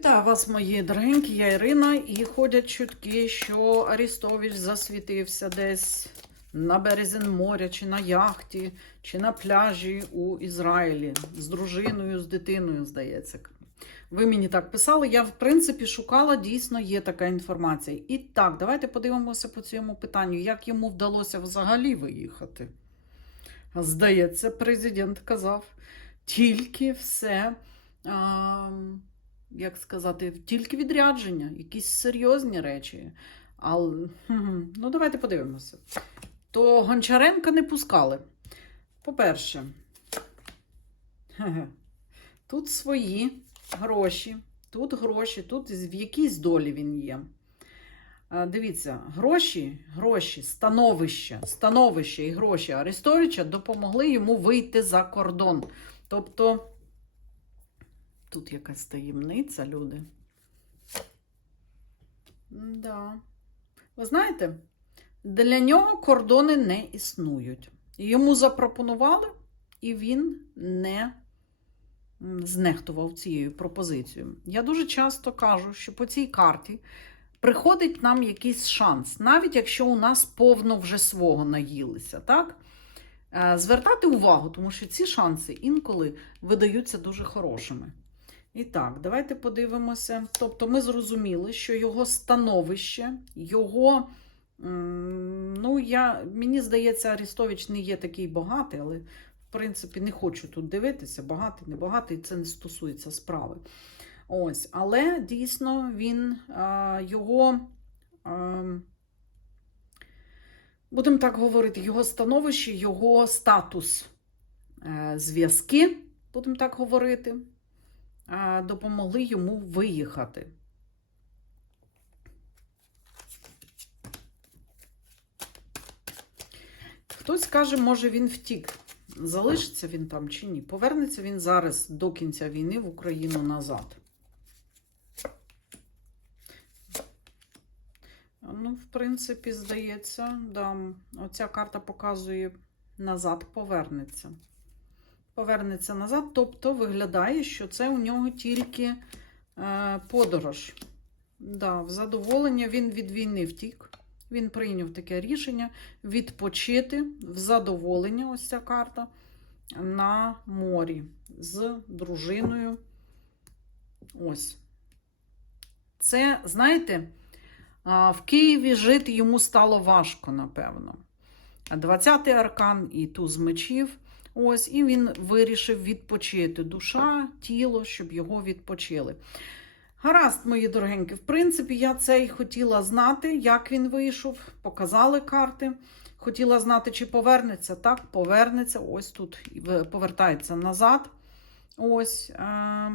Вітаю вас, мої дорогенькі, я Ірина, і ходять чутки, що Арістович засвітився десь на березі моря, чи на яхті, чи на пляжі у Ізраїлі з дружиною, з дитиною, здається. Ви мені так писали. Я, в принципі, шукала, дійсно є така інформація. І так, давайте подивимося по цьому питанню, як йому вдалося взагалі виїхати. Здається, президент казав, тільки все. А, як сказати, тільки відрядження, якісь серйозні речі. Але, ну, давайте подивимося. То Гончаренка не пускали. По-перше, тут свої гроші, тут гроші, тут в якійсь долі він є. Дивіться, гроші, гроші, становище, становище і гроші Арестовича допомогли йому вийти за кордон. Тобто. Тут якась таємниця, люди. Да. Ви знаєте, для нього кордони не існують. Йому запропонували, і він не знехтував цією пропозицією. Я дуже часто кажу, що по цій карті приходить нам якийсь шанс, навіть якщо у нас повно вже свого наїлися. так? Звертати увагу, тому що ці шанси інколи видаються дуже хорошими. І так, давайте подивимося. Тобто, ми зрозуміли, що його становище, його, ну, я, мені здається, Арістович не є такий багатий, але, в принципі, не хочу тут дивитися, багатий, не багатий, це не стосується справи. Ось, Але дійсно він його, будемо так говорити, його становище, його статус, е, зв'язки, будемо так говорити допомогли йому виїхати. Хтось каже, може, він втік. Залишиться він там чи ні? Повернеться він зараз до кінця війни в Україну назад. Ну, в принципі, здається, да, оця карта показує назад повернеться повернеться назад. Тобто виглядає, що це у нього тільки е, подорож. Да, В задоволення він від війни втік. Він прийняв таке рішення відпочити в задоволення, ось ця карта, на морі з дружиною. Ось. Це, знаєте, в Києві жити йому стало важко, напевно. 20-й аркан і туз мечів. Ось, і він вирішив відпочити душа, тіло, щоб його відпочили. Гаразд, мої дорогенькі, в принципі, я це і хотіла знати, як він вийшов, показали карти. Хотіла знати, чи повернеться. Так, повернеться. Ось тут повертається назад. Ось е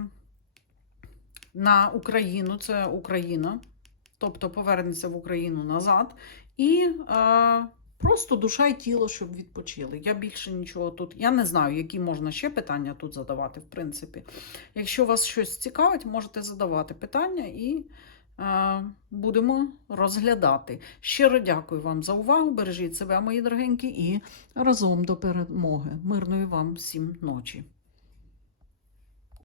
на Україну, це Україна. Тобто повернеться в Україну назад. І е Просто душа і тіло, щоб відпочили. Я більше нічого тут. Я не знаю, які можна ще питання тут задавати, в принципі. Якщо вас щось цікавить, можете задавати питання і е, будемо розглядати. Щиро дякую вам за увагу. Бережіть себе, мої дорогенькі, і разом до перемоги. Мирної вам всім ночі.